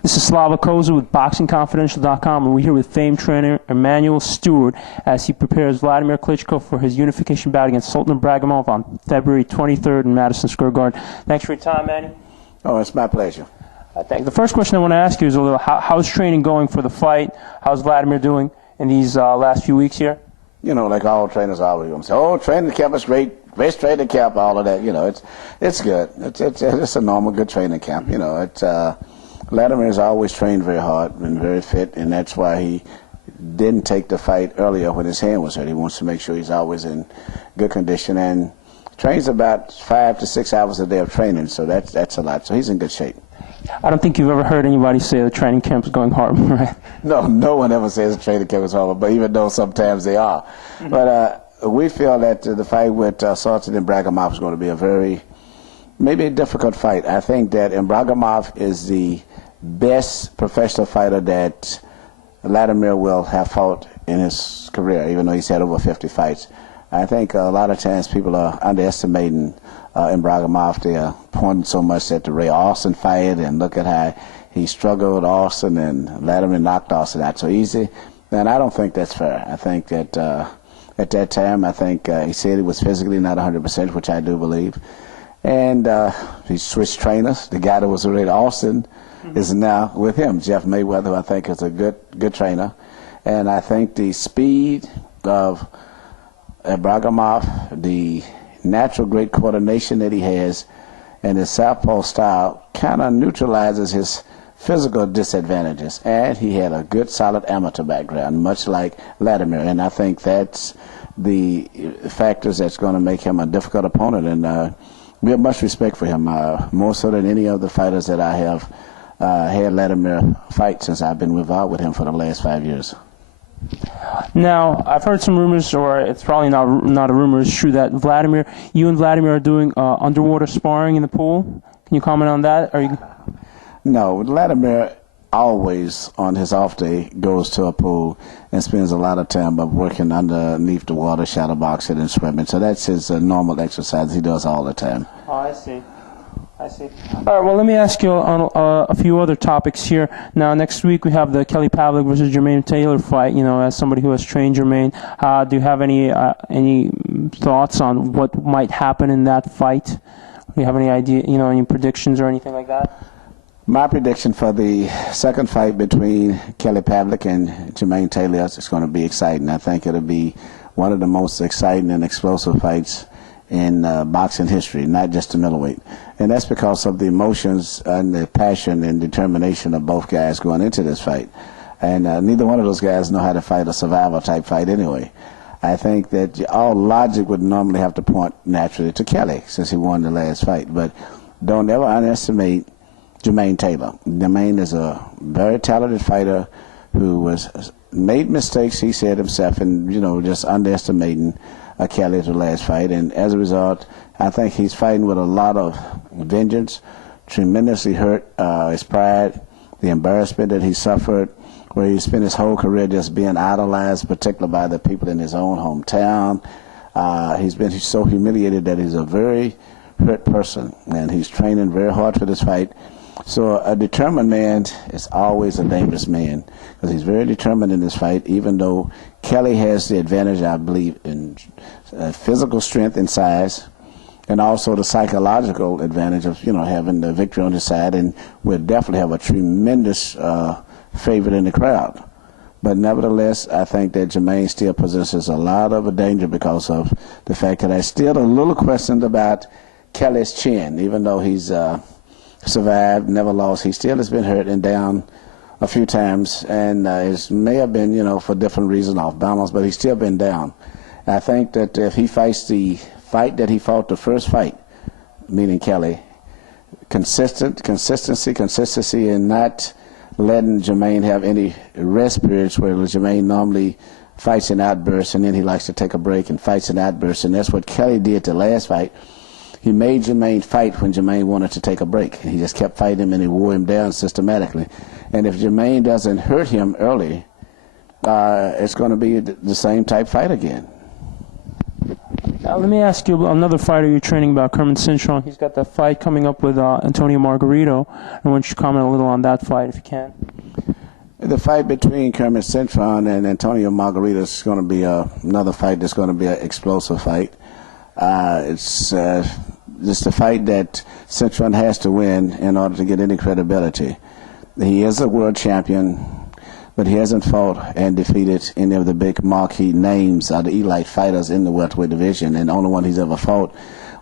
This is Slava Koza with BoxingConfidential.com, and we're here with famed trainer Emanuel Steward as he prepares Vladimir Klitschko for his unification bout against Sultan Ibragimov on February 23rd in Madison Square Garden. Thanks for your time, Manny. Oh, it's my pleasure. The first question I want to ask you is how's training going for the fight? How's Vladimir doing in these last few weeks here? You know, like all trainers always going to say, oh, training camp is great, best training camp, all of that. You know, it's good. It's a normal, good training camp. You know, Vladimir has always trained very hard, been very fit, and that's why he didn't take the fight earlier when his hand was hurt. He wants to make sure he's always in good condition, and trains about 5 to 6 hours a day of training, so that's a lot. So he's in good shape. I don't think you've ever heard anybody say the training camp is going hard, right? No one ever says the training camp is hard, but even though sometimes they are. Mm-hmm. But we feel that the fight with Sultan Ibragimov is going to be maybe a difficult fight. I think that Ibragimov is the best professional fighter that Vladimir will have fought in his career, even though he's had over 50 fights. I think a lot of times people are underestimating Ibragimov. They are pointing so much at the Ray Austin fight and look at how he struggled with Austin and Vladimir knocked Austin out so easy. And I don't think that's fair. I think that at that time, he said he was physically not 100%, which I do believe. And he switched trainers. The guy that was already Austin is now with him. Jeff Mayweather, I think, is a good trainer. And I think the speed of Ibragimov, the natural great coordination that he has, and his southpaw style kind of neutralizes his physical disadvantages. And he had a good, solid amateur background, much like Vladimir. And I think that's the factors that's going to make him a difficult opponent. And we have much respect for him, more so than any of the fighters that I have had Vladimir fight since I've been involved with him for the last 5 years. Now, I've heard some rumors, or it's probably not a rumor, it's true that you and Vladimir are doing underwater sparring in the pool. Can you comment on that? No, Vladimir always, on his off day, goes to a pool and spends a lot of time working underneath the water, shadow boxing and swimming. So that's his normal exercise he does all the time. Oh, I see. All right, well, let me ask you on a few other topics here. Now, next week we have the Kelly Pavlik versus Jermaine Taylor fight. You know, as somebody who has trained Jermaine, do you have any thoughts on what might happen in that fight? Do you have any idea, any predictions or anything like that? My prediction for the second fight between Kelly Pavlik and Jermaine Taylor is going to be exciting. I think it'll be one of the most exciting and explosive fights in boxing history, not just the middleweight. And that's because of the emotions and the passion and determination of both guys going into this fight. And neither one of those guys know how to fight a survival-type fight anyway. I think that all logic would normally have to point naturally to Kelly since he won the last fight. But don't ever underestimate Jermaine Taylor. Jermaine is a very talented fighter who made mistakes, he said himself, and, just underestimating Kelly at the last fight, and as a result, I think he's fighting with a lot of vengeance, tremendously hurt his pride, the embarrassment that he suffered, where he spent his whole career just being idolized, particularly by the people in his own hometown. He's so humiliated that he's a very hurt person, and he's training very hard for this fight. So a determined man is always a dangerous man because he's very determined in this fight, even though Kelly has the advantage, I believe, in physical strength and size, and also the psychological advantage of, having the victory on his side, and will definitely have a tremendous favorite in the crowd. But nevertheless, I think that Jermaine still possesses a lot of danger because of the fact that I still a little questioned about Kelly's chin, even though he's survived, never lost. He still has been hurt and down a few times, and it may have been, for different reasons, off balance, but he's still been down. I think that if he fights the fight that he fought the first fight, meaning Kelly, consistency, and not letting Jermaine have any rest periods where Jermaine normally fights in outbursts, and then he likes to take a break and fights in outbursts, and that's what Kelly did the last fight. He made Jermaine fight when Jermaine wanted to take a break. He just kept fighting him, and he wore him down systematically. And if Jermaine doesn't hurt him early, it's going to be the same type fight again. Now, let me ask you another fighter you're training about, Kermit Cintron. He's got that fight coming up with Antonio Margarito. I want you to comment a little on that fight, if you can. The fight between Kermit Cintron and Antonio Margarito is going to be another fight that's going to be an explosive fight. It's a fight that Cintron has to win in order to get any credibility. He is a world champion, but he hasn't fought and defeated any of the big marquee names of the elite fighters in the welterweight division, and the only one he's ever fought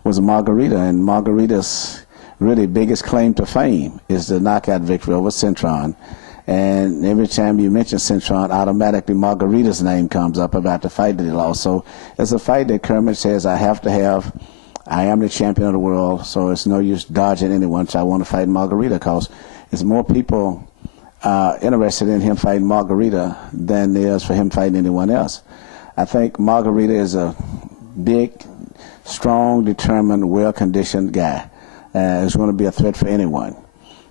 was Margarito. And Margarito's really biggest claim to fame is the knockout victory over Cintron. And every time you mention Cintron, automatically Margarito's name comes up about the fight that he lost. So it's a fight that Kermit says, I have to have. I am the champion of the world, so it's no use dodging anyone, so I want to fight Margarito, because there's more people interested in him fighting Margarito than there is for him fighting anyone else. I think Margarito is a big, strong, determined, well-conditioned guy. Who's going to be a threat for anyone.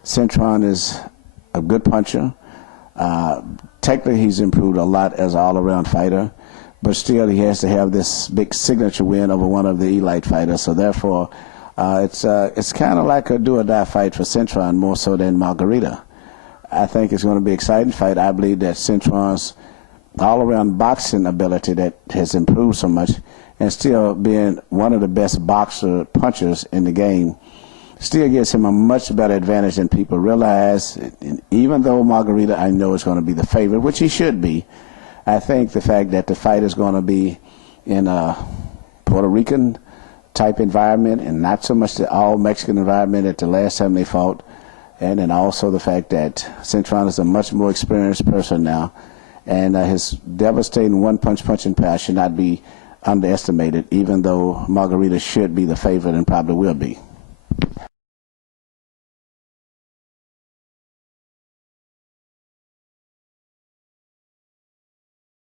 Cintron is a good puncher. Technically, he's improved a lot as an all-around fighter, but still he has to have this big signature win over one of the elite fighters. So therefore, it's kind of like a do-or-die fight for Cintron, more so than Margarito. I think it's going to be an exciting fight. I believe that Cintron's all-around boxing ability that has improved so much, and still being one of the best punchers in the game, still gives him a much better advantage than people realize. And even though Margarito, I know, is going to be the favorite, which he should be, I think the fact that the fight is going to be in a Puerto Rican type environment and not so much the all-Mexican environment at the last time they fought, and then also the fact that Cintron is a much more experienced person now, and his devastating one-punch punching power should not be underestimated, even though Margarito should be the favorite and probably will be.